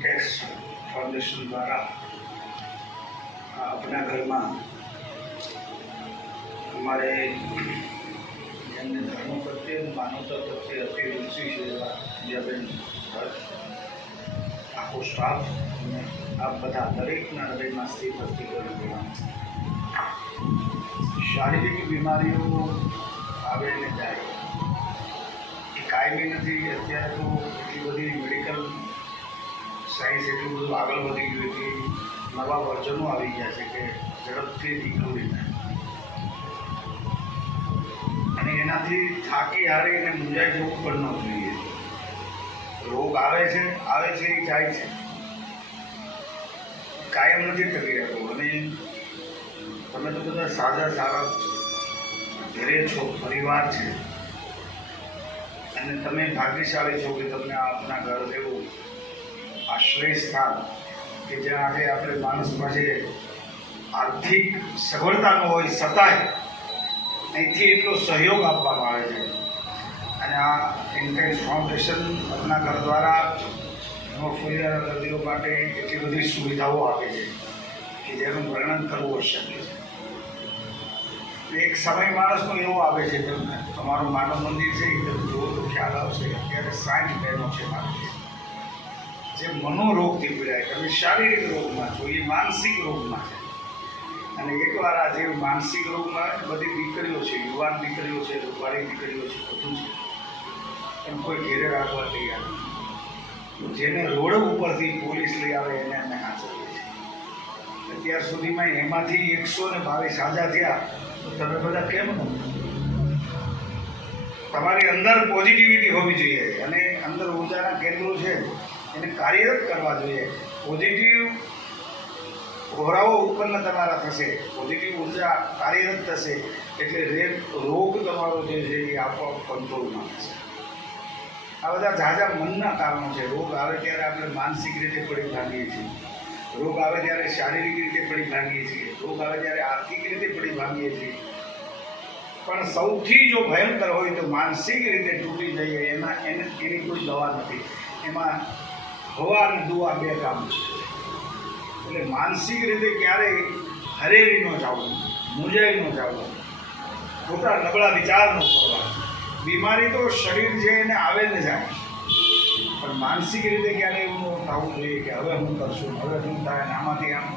Intex foundation द्वारा अपना घर में हमारे જેમને ધર્મ પ્રત્યે માનવતા પ્રત્યે અતિ રુચિ છે એવા વિદ્યાબેન ભટ્ટ આખો સ્ટાફ અને આ બધા દરેકના હૃદયમાં સ્થિત ભક્તિ કરી દેવા શારીરિક બીમારીઓ આવે ને જાય એ કાયમી નથી. અત્યારે તો એટલી બધી મેડિકલ સાયન્સ એટલું બધું આગળ વધી ગયું કે નવા વર્જનો આવી ગયા છે કે ઝડપથી નીકળવી થાય અને એનાથી થાકી હારી અને મૂંઝાઈ જવું પણ ન જોઈએ. રોગ આવે છે એ જાય છે, કાયમ નથી ટકી રહેતો. અને તમે તો બધા સારા ઘરે છો, પરિવાર છે અને તમે ભાગ્યશાળી છો કે તમને આપના ઘર એવું આશ્રય સ્થાન કે જ્યાં આજે આપણે માણસ પાસે આર્થિક સગવડતા ન હોય છતાંય અહીંથી એટલો સહયોગ આપવામાં આવે છે. અને આ ઇન્ટેન્સ ફાઉન્ડેશન આપણા ઘર દ્વારા હિમોફિલિયાના દર્દીઓ માટે એટલી બધી સુવિધાઓ આપે છે કે જેનું વર્ણન કરવું અશક્ય છે. એક સમય માણસનો એવો આવે છે કે તમારું માનવ મંદિર છે એ જુઓ તો ખ્યાલ આવશે. અત્યારે 60 બહેનો છે મારી જે મનોરોગથી પીડાય. તમે શારીરિક રોગમાં છો, એ માનસિક રોગમાં છે. અને એકવાર આ જે માનસિક રોગમાં બધી દીકરીઓ છે, યુવાન દીકરીઓ છે, રૂપાળી દીકરીઓ છે, બધું છે, એમ કોઈ ઘેરે રાખવા તૈયાર નથી. જેને રોડ ઉપરથી પોલીસ લઈ આવે એને અમે હાજરીએ છીએ. અત્યાર સુધીમાં એમાંથી 122 સાજા થયા. તો તમે બધા કેમ ન? તમારી અંદર પોઝિટિવિટી હોવી જોઈએ અને અંદર ઉર્જાના કેન્દ્રો છે એને કાર્યરત કરવા જોઈએ. પોઝિટિવ ઘોરાઓ ઉત્પન્ન તમારા થશે, પોઝિટિવ ઉર્જા કાર્યરત થશે એટલે રોગ તમારો જે છે એ આપોઆપ કંટ્રોલમાં થશે. આ બધા ઝાઝા મનના કારણો છે. રોગ આવે ત્યારે આપણે માનસિક રીતે પડી ભાંગીએ છીએ, રોગ આવે ત્યારે શારીરિક રીતે પડી ભાંગીએ છીએ, રોગ આવે ત્યારે આર્થિક રીતે પડી ભાંગીએ છીએ. પણ સૌથી જો ભયંકર હોય તો માનસિક રીતે તૂટી જઈએ એની કોઈ દવા નથી. એમાં હવા અને દુઆ બે કામ છે. એટલે માનસિક રીતે ક્યારેય હરેરી ન જવું, મૂંઝાઈ ન જવું, ખોટા નબળા વિચાર ન કરવા. બીમારી તો શરીર છે એને આવે ને જાય, પણ માનસિક રીતે ક્યારેય એવું થવું જોઈએ કે હવે હું કરશું, હવે હું થાય. આમાંથી આમ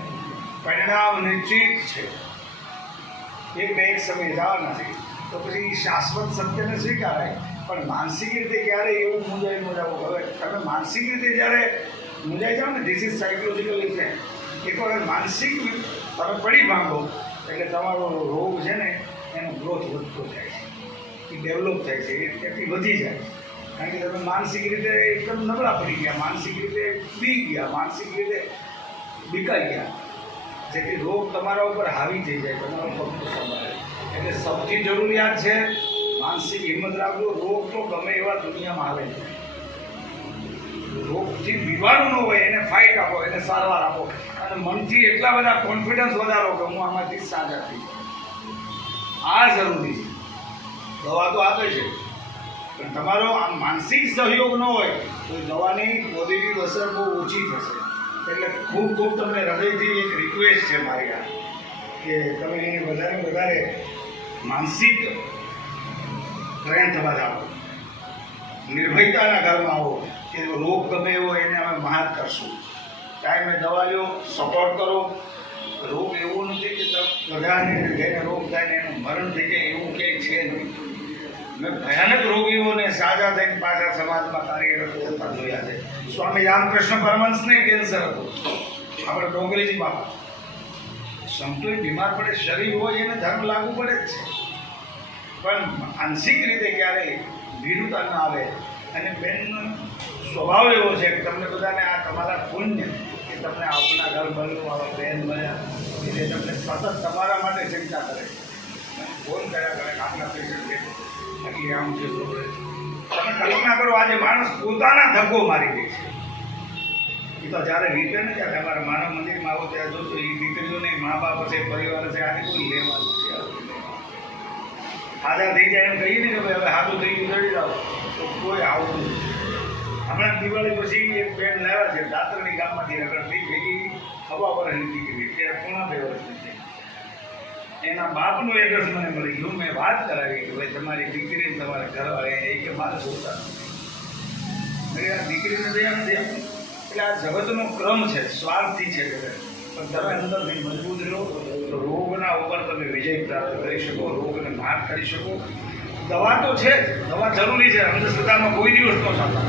પરિણામ નિશ્ચિત છે, એક ને એક સમય જવાના છે. તો પછી શાશ્વત સત્યને સ્વીકારાય, પણ માનસિક રીતે ક્યારેય એવું મૂંઝાઈ ન જવું. હવે તમે માનસિક રીતે જ્યારે મૂંઝાઈ જાઓ ને, ધીસ ઇઝ સાયકોલોજીકલ ઇફેક્ટ. એક વખત માનસિક તમે પડી ભાંગો એટલે તમારો રોગ છે ને એનો ગ્રોથ વધતો જાય છે, એ ડેવલપ થાય છે, એટલી વધી જાય. કારણ કે તમે માનસિક રીતે એકદમ નબળા પડી ગયા, માનસિક રીતે બી ગયા, માનસિક રીતે બીકાઈ ગયા, જેથી રોગ તમારા ઉપર હાવી થઈ જાય, તમારો પગ સંભાળે. એટલે સૌથી જરૂરિયાત છે માનસિક હિંમત રાખજો. રોગ તો ગમે એવા દુનિયામાં આવે છે, રોગથી બીમારું ન હોય એને ફાઇટ આપો, એને સારવાર આપો અને મનથી એટલા બધા કોન્ફિડન્સ વધારો કે હું આમાંથી સાજા થઈ. આ જરૂરી છે. દવા તો આપે છે પણ તમારો આ માનસિક સહયોગ ન હોય તો દવાની પોઝિટિવ અસર બહુ ઓછી થશે. એટલે ખૂબ તમને હૃદયથી એક રિક્વેસ્ટ છે મારી આ કે તમે એને વધારે માનસિક ટ્રેન થવા જાઓ, નિર્ભયતાના ઘરમાં આવો કે રોગ ગમે એવો એને અમે મહાત કરશું. ટાઈમે દવા લો, સપોર્ટ કરો. રોગ એવું નથી કે બધાને જેને રોગ થાય ને એનું મરણ થઈ જાય એવું ક્યાંય છે નહીં. મેં ભયાનક રોગીઓને સાજા થઈને પાછા સમાજમાં કાર્યરત થતા જોયા છે. સ્વામી રામકૃષ્ણ પરમહંસને કેન્સર હતું, આપણે ડોંગરીજી બાપા. સંતોષ બીમાર પડે, શરીર હોય એને ધર્મ લાગુ પડે જ છે, પણ માનસિક રીતે ક્યારેય ભીરુતા ન આવે. અને બેનનો સ્વભાવ એવો છે કે તમને બધાને આ તમારા પુણ્ય કે તમને આપણા ઘર બનવાળો બેન બન્યા એટલે તમને સતત તમારા માટે ચિંતા કરે, ફોન કર્યા કરે આપણા પેશન્ટ છે બાકી આમ છે. તમે કલ્પના કરો આજે માણસ પોતાના ધક્કો મારી દે છે. એ તો જ્યારે રીતે ને ત્યારે અમારા માનવ મંદિરમાં આવો ત્યારે જોશો એ દીકરીઓને મા બાપ છે, પરિવાર છે, આજે કોઈ લેવા નથી. હાજર થઈ જાય એમ કહીએ ને કે ભાઈ હવે હાથું થઈ ગયું ચડી જાઓ તો કોઈ આવતું નથી. હમણાં દિવાળી પછી એક બેન લાવ્યા છે દાતરણી ગામમાંથી રગડતી ભેગી હવા વર્ષની દીકરી ત્યારે પોણા 2 વર્ષની છે. એના બાપનું એડ્રેસ મને મળી ગયું. મેં વાત કરાવી કે ભાઈ તમારી દીકરી તમારા ઘરવાળા એ કે મારે જોતા નથી. આ દીકરીને દયા નથી આપી. એટલે આ જગતનો ક્રમ છે, સ્વાર્થી છે જગત. પણ તમે અંદરથી મજબૂત રહો તો રોગના ઉપર તમે વિજય પ્રાપ્ત કરી શકો, રોગને માર કરી શકો. દવા તો છે જ, દવા જરૂરી છે. અંધશ્રદ્ધામાં કોઈ દિવસ ન થતા.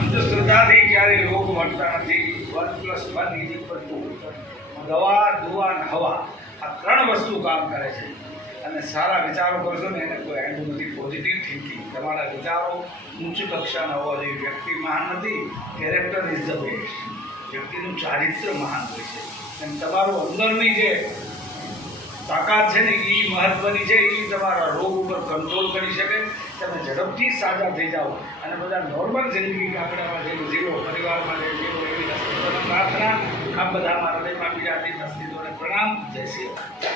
અંધશ્રદ્ધાથી ક્યારેય રોગ મળતા નથી. 1+1 = 2. દવા, દુઆ અને હવા આ 3 વસ્તુ કામ કરે છે. અને સારા વિચારો કરશો ને એને કોઈ એન્ડ નથી. પોઝિટિવ થિંકિંગ, તમારા વિચારો ઉચ્ચ કક્ષાના હોવા જોઈએ. વ્યક્તિ મહાન નથી, કેરેક્ટર ઇઝ ધ બેસ્ટ. વ્યક્તિનું ચારિત્ર મહાન હોય છે. અને તમારું અંદરની જે તાકાત છે ને એ મહત્વની છે. એ તમારા રોગ ઉપર કંટ્રોલ કરી શકે. તમે ઝડપથી સાજા થઈ જાઓ અને બધા નોર્મલ જિંદગી કાકડામાં જઈને જીવો, પરિવારમાં જઈને જીવો. એવી પ્રાર્થના. આ બધા મારા હૃદયમાં બીજા અસ્તિત્વને પ્રણામ. જય શ્રી રામ.